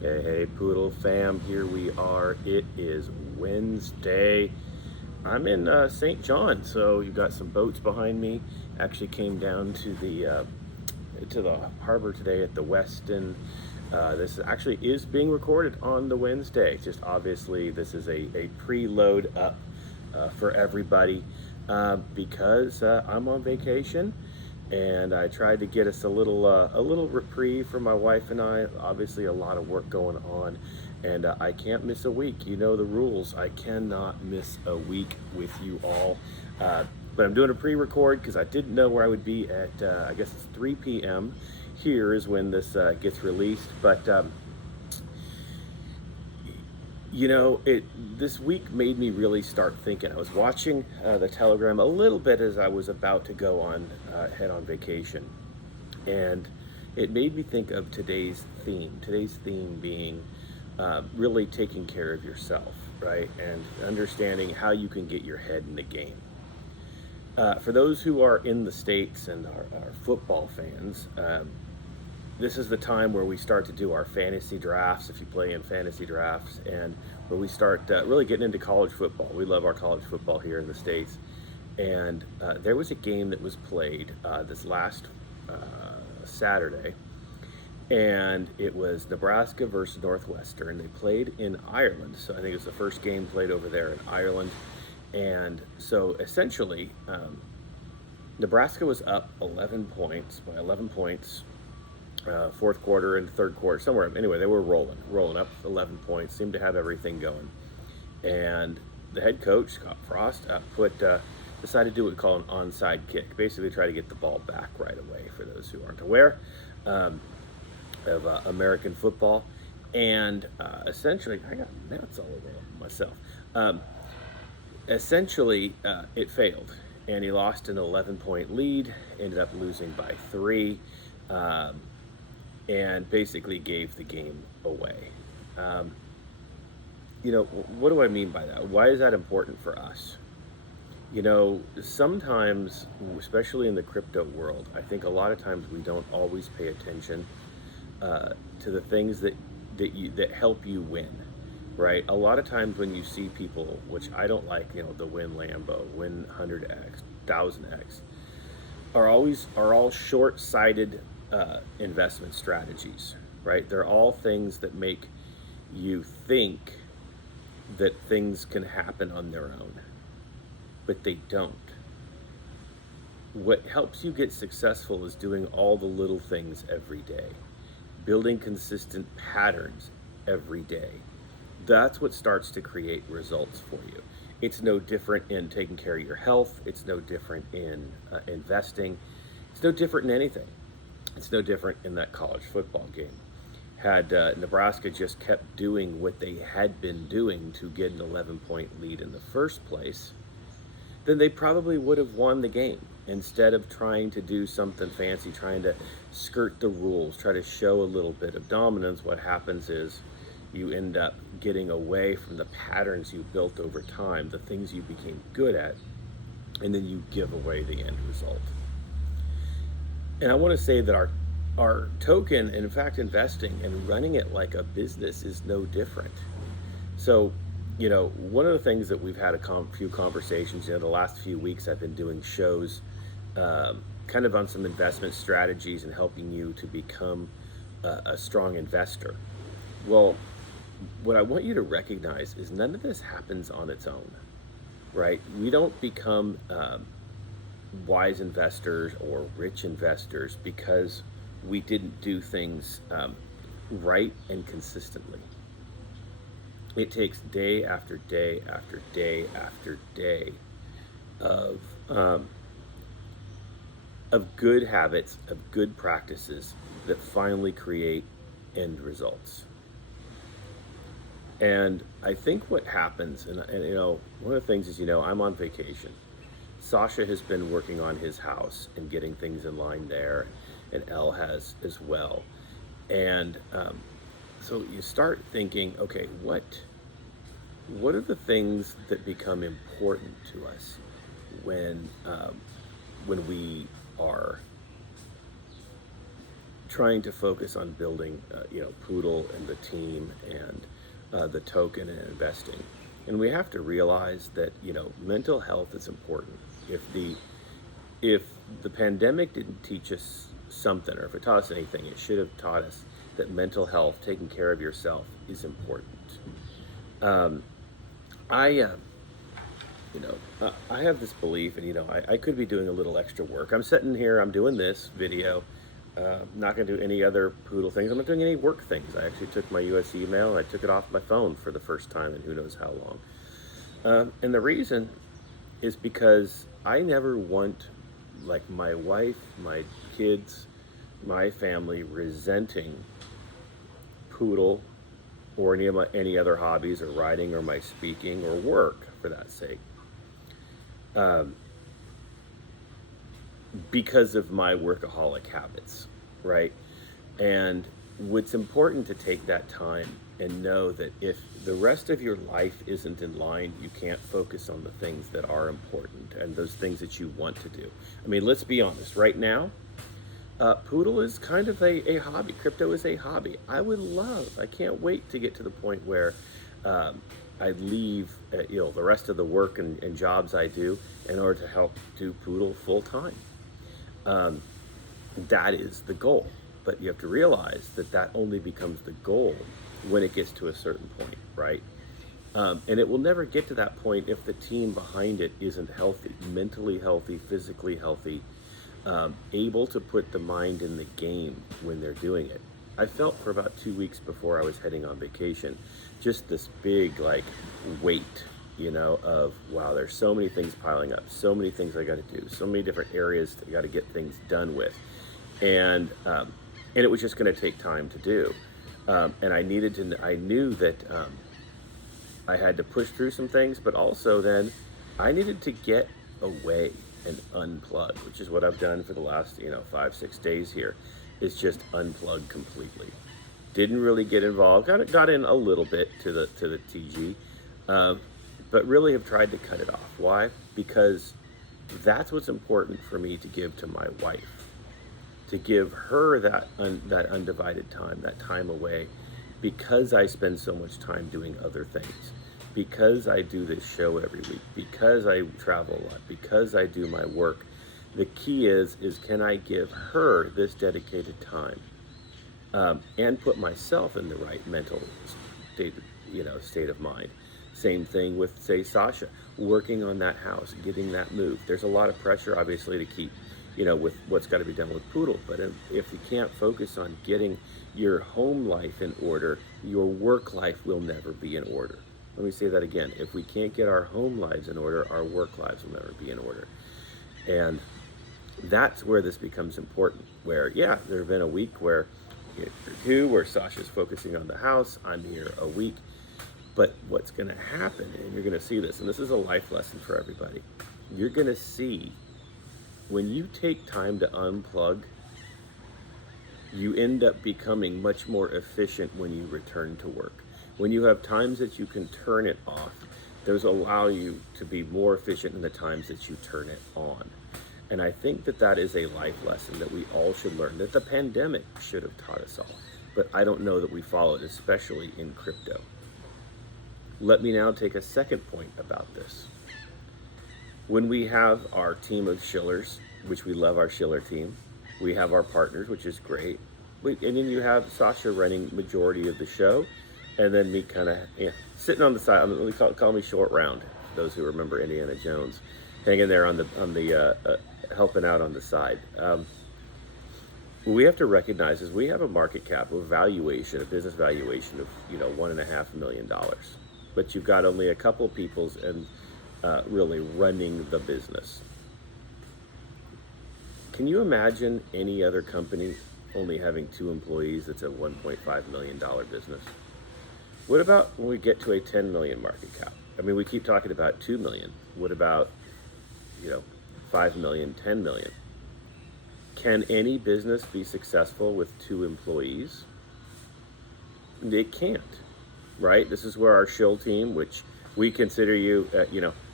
Hey, Poodle fam, here we are. It is Wednesday. I'm in St. John, so you've got some boats behind me. Actually came down to the harbor today at the Westin. This actually is being recorded on the Wednesday. Just obviously, this is a preload up for everybody because I'm on vacation, and I tried to get us a little reprieve for my wife and I. Obviously, a lot of work going on, and I can't miss a week. You know the rules. I cannot miss a week with you all. But I'm doing a pre-record because I didn't know where I would be at. I guess it's 3 p.m. Here is when this gets released, but. This week made me really start thinking. I was watching the Telegram a little bit as I was about to go on head on vacation, and it made me think of today's theme. Today's theme being really taking care of yourself, right, and understanding how you can get your head in the game. For those who are in the States and are football fans, this is the time where we start to do our fantasy drafts, if you play in fantasy drafts, and where we start really getting into college football. We love our college football here in the States. And there was a game that was played this last Saturday, and it was Nebraska versus Northwestern. They played in Ireland, so I think it was the first game played over there in Ireland. And so essentially, Nebraska was up 11 points, by 11 points, fourth quarter and third quarter, somewhere. Anyway, they were rolling up 11 points, seemed to have everything going. And the head coach, Scott Frost, decided to do what we call an onside kick. Basically, try to get the ball back right away, for those who aren't aware of American football. And essentially, I got nuts all over myself. Essentially, it failed, and he lost an 11-point lead, ended up losing by 3. And basically gave the game away. What do I mean by that? Why is that important for us? Sometimes, especially in the crypto world, I think a lot of times we don't always pay attention to the things that help you win, right? A lot of times when you see people, which I don't like, the win Lambo, win 100x, 1000x, are all short-sighted investment strategies, right? They're all things that make you think that things can happen on their own, but they don't. What helps you get successful is doing all the little things every day, building consistent patterns every day. That's what starts to create results for you. It's no different in taking care of your health. It's no different in investing. It's no different in anything. It's no different in that college football game. Had Nebraska just kept doing what they had been doing to get an 11-point lead in the first place, then they probably would have won the game. Instead of trying to do something fancy, trying to skirt the rules, try to show a little bit of dominance, what happens is you end up getting away from the patterns you built over time, the things you became good at, and then you give away the end result. And I want to say that our token, and in fact, investing and running it like a business is no different. So, one of the things that we've had a few conversations, the last few weeks I've been doing shows kind of on some investment strategies and helping you to become a strong investor. Well, what I want you to recognize is none of this happens on its own, right? We don't become wise investors or rich investors because we didn't do things right and consistently. It takes day after day after day after day of good habits, of good practices that finally create end results. And I think what happens, and one of the things is, I'm on vacation. Sasha has been working on his house and getting things in line there, and Elle has as well. And so you start thinking, okay, what are the things that become important to us when we are trying to focus on building, Poodle and the team and the token and investing. And we have to realize that, mental health is important. If the pandemic didn't teach us something, or if it taught us anything, it should have taught us that mental health, taking care of yourself, is important. Um, I, uh, I have this belief, and I could be doing a little extra work. I'm sitting here, I'm doing this video. Not going to do any other Poodle things. I'm not doing any work things. I actually took my US email and I took it off my phone for the first time in who knows how long. And the reason is because I never want, like, my wife, my kids, my family resenting Poodle or any other hobbies, or writing, or my speaking, or work for that sake, um, because of my workaholic habits, right? And what's important to take that time and know that if the rest of your life isn't in line, you can't focus on the things that are important and those things that you want to do. I mean, let's be honest, right now, Poodle is kind of a hobby. Crypto is a hobby. I can't wait to get to the point where I leave, the rest of the work and jobs I do in order to help do Poodle full time. Um, that is the goal. But you have to realize that that only becomes the goal when it gets to a certain point, right? And it will never get to that point if the team behind it isn't healthy, mentally healthy, physically healthy, able to put the mind in the game when they're doing it. I felt for about 2 weeks before I was heading on vacation, just this big, like, weight, of, wow, there's so many things piling up, so many things I got to do, so many different areas I got to get things done with. And it was just going to take time to do. And I knew that I had to push through some things, but also then I needed to get away and unplug, which is what I've done for the last 5-6 days here, is just unplug completely. Didn't really get involved. Got in a little bit to the TG, but really have tried to cut it off. Why? Because that's what's important for me to give to my wife, to give her that undivided time, that time away, because I spend so much time doing other things, because I do this show every week, because I travel a lot, because I do my work. The key is can I give her this dedicated time, and put myself in the right mental state of mind. Same thing with, say, Sasha, working on that house, getting that moved. There's a lot of pressure, obviously, to keep, with what's got to be done with Poodle. But if you can't focus on getting your home life in order, your work life will never be in order. Let me say that again. If we can't get our home lives in order, our work lives will never be in order. And that's where this becomes important, where, there have been a week where, where Sasha's focusing on the house, I'm here a week. But what's going to happen, and you're going to see this, and this is a life lesson for everybody, you're going to see when you take time to unplug, you end up becoming much more efficient when you return to work. When you have times that you can turn it off, those allow you to be more efficient in the times that you turn it on. And I think that is a life lesson that we all should learn, that the pandemic should have taught us all. But I don't know that we followed, especially in crypto. Let me now take a second point about this. When we have our team of shillers, which we love our shiller team, we have our partners, which is great. And then you have Sasha running majority of the show, and then me kind of sitting on the side. Call me Short Round, those who remember Indiana Jones, hanging there on the helping out on the side. What we have to recognize is we have a market cap, a business valuation of $1.5 million. But you've got only a couple people's and really running the business. Can you imagine any other company only having 2 employees that's a $1.5 million business? What about when we get to a 10 million market cap? I mean, we keep talking about 2 million. What about 5 million, 10 million? Can any business be successful with 2 employees? It can't. Right? This is where our shill team, which we consider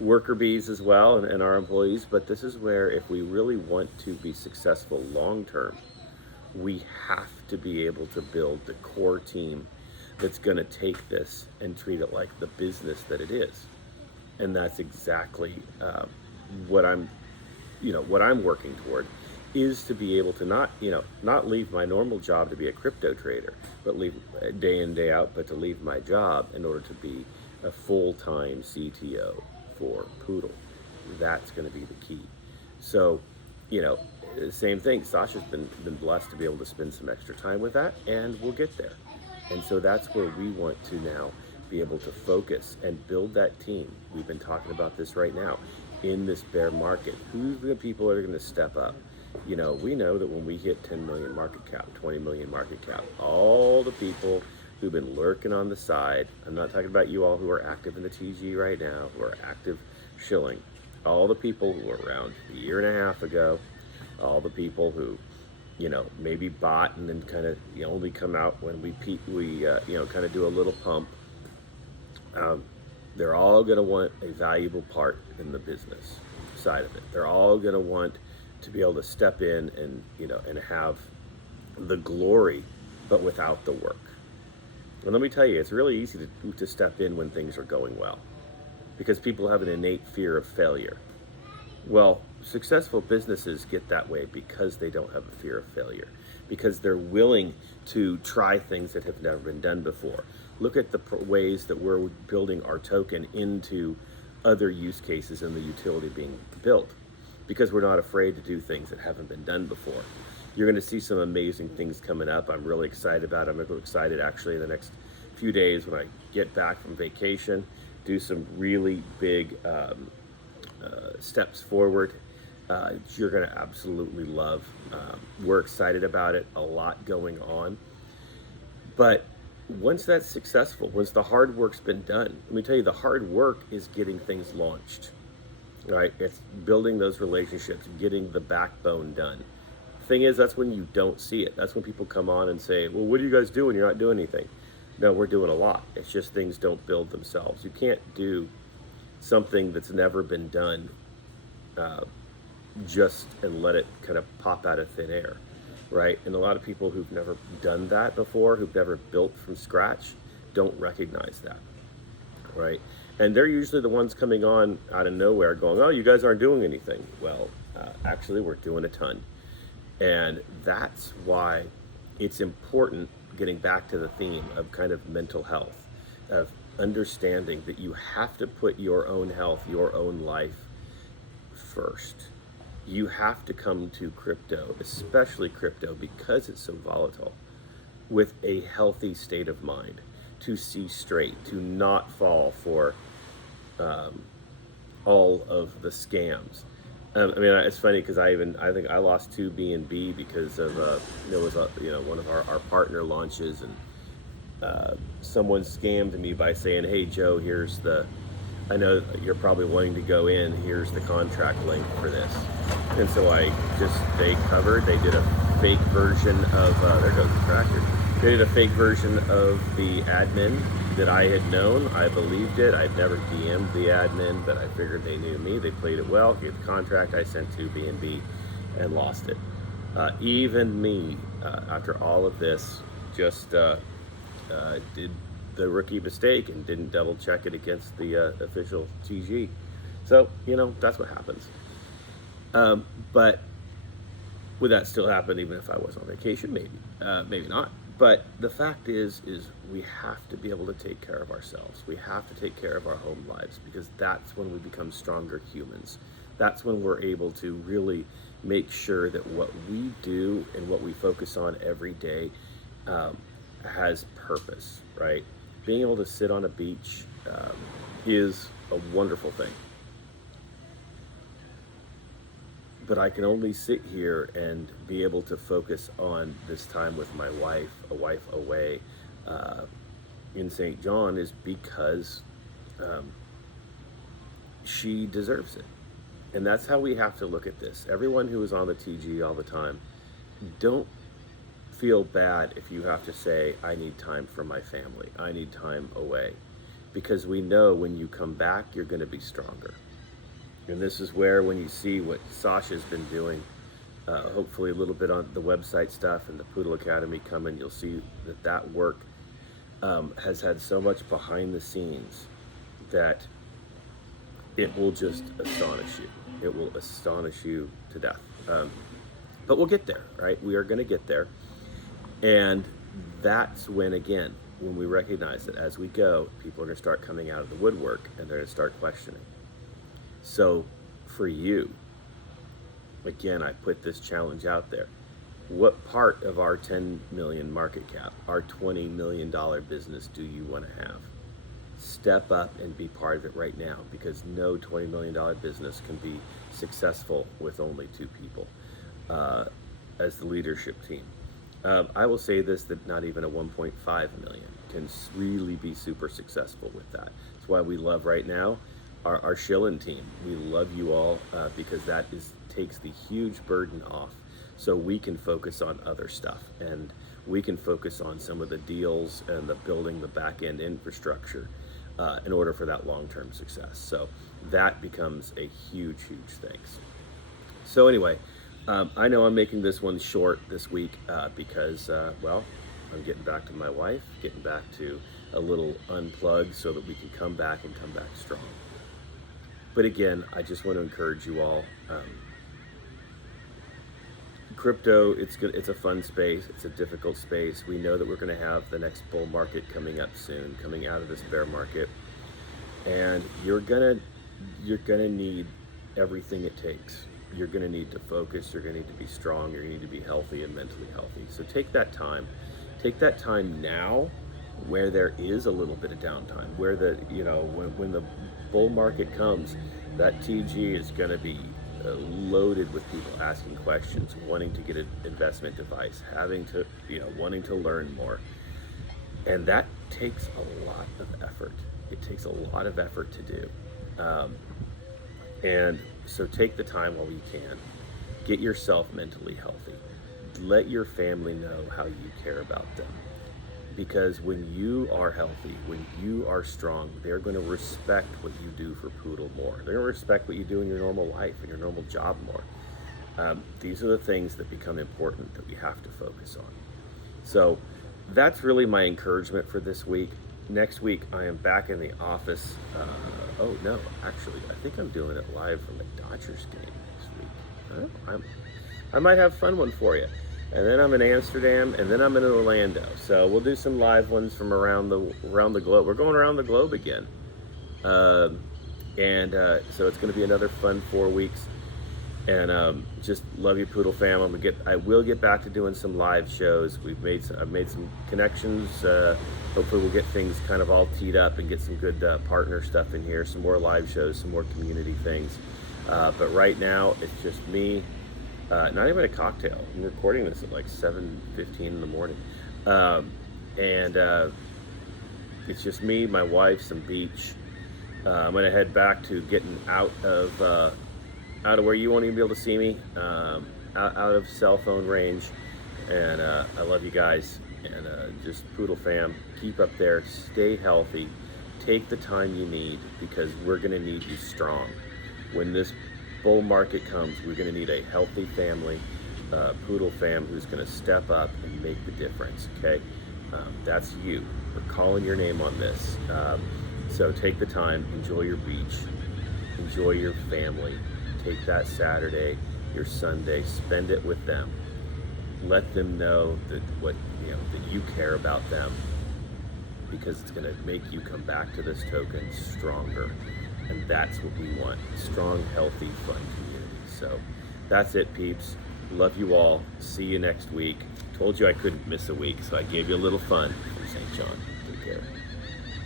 worker bees as well, and our employees, but this is where if we really want to be successful long term, We have to be able to build the core team that's going to take this and treat it like the business that it is. And that's exactly what I'm, what I'm working toward, is to be able to not leave my normal job to be a crypto trader, but leave day in, day out, but to leave my job in order to be a full-time CTO for Poodle. That's going to be the key. So, same thing. Sasha's been blessed to be able to spend some extra time with that, and we'll get there. And so that's where we want to now be able to focus and build that team. We've been talking about this right now in this bear market. Who's the people that are going to step up? We know that when we hit 10 million market cap, 20 million market cap, all the people who've been lurking on the side, I'm not talking about you all who are active in the TG right now, who are active shilling, all the people who were around a year and a half ago, all the people who, maybe bought and then kind of only come out when we kind of do a little pump. They're all going to want a valuable part in the business side of it. They're all going to want to be able to step in and and have the glory, but without the work. And let me tell you, it's really easy to step in when things are going well, because people have an innate fear of failure. Well, successful businesses get that way because they don't have a fear of failure, because they're willing to try things that have never been done before. Look at the ways that we're building our token into other use cases in the utility being built, because we're not afraid to do things that haven't been done before. You're going to see some amazing things coming up. I'm really excited about it. I'm excited actually in the next few days when I get back from vacation, do some really big steps forward. You're going to absolutely love. We're excited about it, a lot going on. But once that's successful, once the hard work's been done, let me tell you, the hard work is getting things launched, right? It's building those relationships, getting the backbone done. Thing is, that's when you don't see it. That's when people come on and say, well, what do you guys do when you're not doing anything? No, we're doing a lot. It's just things don't build themselves. You can't do something that's never been done just and let it kind of pop out of thin air, right? And a lot of people who've never done that before, who've never built from scratch, don't recognize that, right? And they're usually the ones coming on out of nowhere going, oh, you guys aren't doing anything. Well, actually, we're doing a ton. And that's why it's important, getting back to the theme of kind of mental health, of understanding that you have to put your own health, your own life first. You have to come to crypto, especially crypto, because it's so volatile, with a healthy state of mind, to see straight, to not fall for all of the scams. It's funny because I think I lost 2 BNB because of there was one of our partner launches, and someone scammed me by saying, hey Joe, I know you're probably wanting to go in, here's the contract link for this. And so they did a fake version of, there goes the tractor. They did a fake version of the admin that I had known. I believed it. I'd never DM'd the admin, but I figured they knew me. They played it well, gave the contract. I sent 2 BNB and lost it. Even me, after all of this, just did the rookie mistake and didn't double check it against the official TG. So, that's what happens. But would that still happen even if I was on vacation? Maybe not. But the fact is we have to be able to take care of ourselves. We have to take care of our home lives, because that's when we become stronger humans. That's when we're able to really make sure that what we do and what we focus on every day has purpose, right? Being able to sit on a beach is a wonderful thing. But I can only sit here and be able to focus on this time with my wife, a wife away in St. John, is because she deserves it. And that's how we have to look at this. Everyone who is on the TG all the time, don't feel bad if you have to say, I need time for my family. I need time away. Because we know when you come back, you're going to be stronger. And this is where, when you see what Sasha's been doing hopefully a little bit on the website stuff and the Poodle Academy coming. You'll see that work has had so much behind the scenes that it will just astonish you. It will astonish you to death. But we'll get there, right? We are going to get there. And that's when, again, when we recognize that as we go, people are going to start coming out of the woodwork and they're going to start questioning. So for you, again, I put this challenge out there. What part of our 10 million market cap, our $20 million business do you want to have? Step up and be part of it right now, because no $20 million business can be successful with only 2 people as the leadership team. I will say this, that not even a 1.5 million can really be super successful with that. That's why we love right now our Shillin team. We love you all because that takes the huge burden off, so we can focus on other stuff, and we can focus on some of the deals and the building the back end infrastructure in order for that long-term success. So that becomes a huge thanks. So anyway, I know I'm making this one short this week because, well, I'm getting back to my wife, getting back to a little unplug so that we can come back strong. But again, I just want to encourage you all. Crypto, it's a fun space. It's a difficult space. We know that we're going to have the next bull market coming up soon, coming out of this bear market, and you're gonna need everything it takes. You're going to need to focus. You're going to need to be strong. You're going to need to be healthy and mentally healthy. So take that time. Take that time now, where there is a little bit of downtime, where when the bull market comes, that TG is going to be loaded with people asking questions, wanting to get an investment advice, wanting to learn more. And that takes a lot of effort. It takes a lot of effort to do. And so take the time while you can. Get yourself mentally healthy. Let your family know how you care about them. Because when you are healthy, when you are strong, they're going to respect what you do for Poodle more. They're going to respect what you do in your normal life and your normal job more. These are the things that become important that we have to focus on. So that's really my encouragement for this week. Next week, I am back in the office. Oh no, actually, I think I'm doing it live from the Dodgers game next week. I might have a fun one for you. And then I'm in Amsterdam, and then I'm in Orlando. So we'll do some live ones from around the globe. We're going around the globe again. So it's going to be another fun 4 weeks. And just love you, Poodle fam. I will get back to doing some live shows. I've made some connections. Hopefully we'll get things kind of all teed up and get some good partner stuff in here. Some more live shows, some more community things. But right now it's just me. Not even a cocktail. I'm recording this at like 7:15 in the morning. It's just me, my wife, some beach. I'm gonna head back to getting out of where you won't even be able to see me, out of cell phone range. And I love you guys. And just Poodle fam, keep up there, stay healthy, take the time you need, because we're gonna need you strong. When this bull market comes, we're going to need a healthy family, Poodle fam, who's going to step up and make the difference. Okay, that's you. We're calling your name on this. So take the time, enjoy your beach, enjoy your family. Take that Saturday, your Sunday, spend it with them. Let them know that that you care about them, because it's going to make you come back to this token stronger. And that's what we want. Strong, healthy, fun community. So that's it, peeps. Love you all. See you next week. Told you I couldn't miss a week, so I gave you a little fun from St. John. Take care.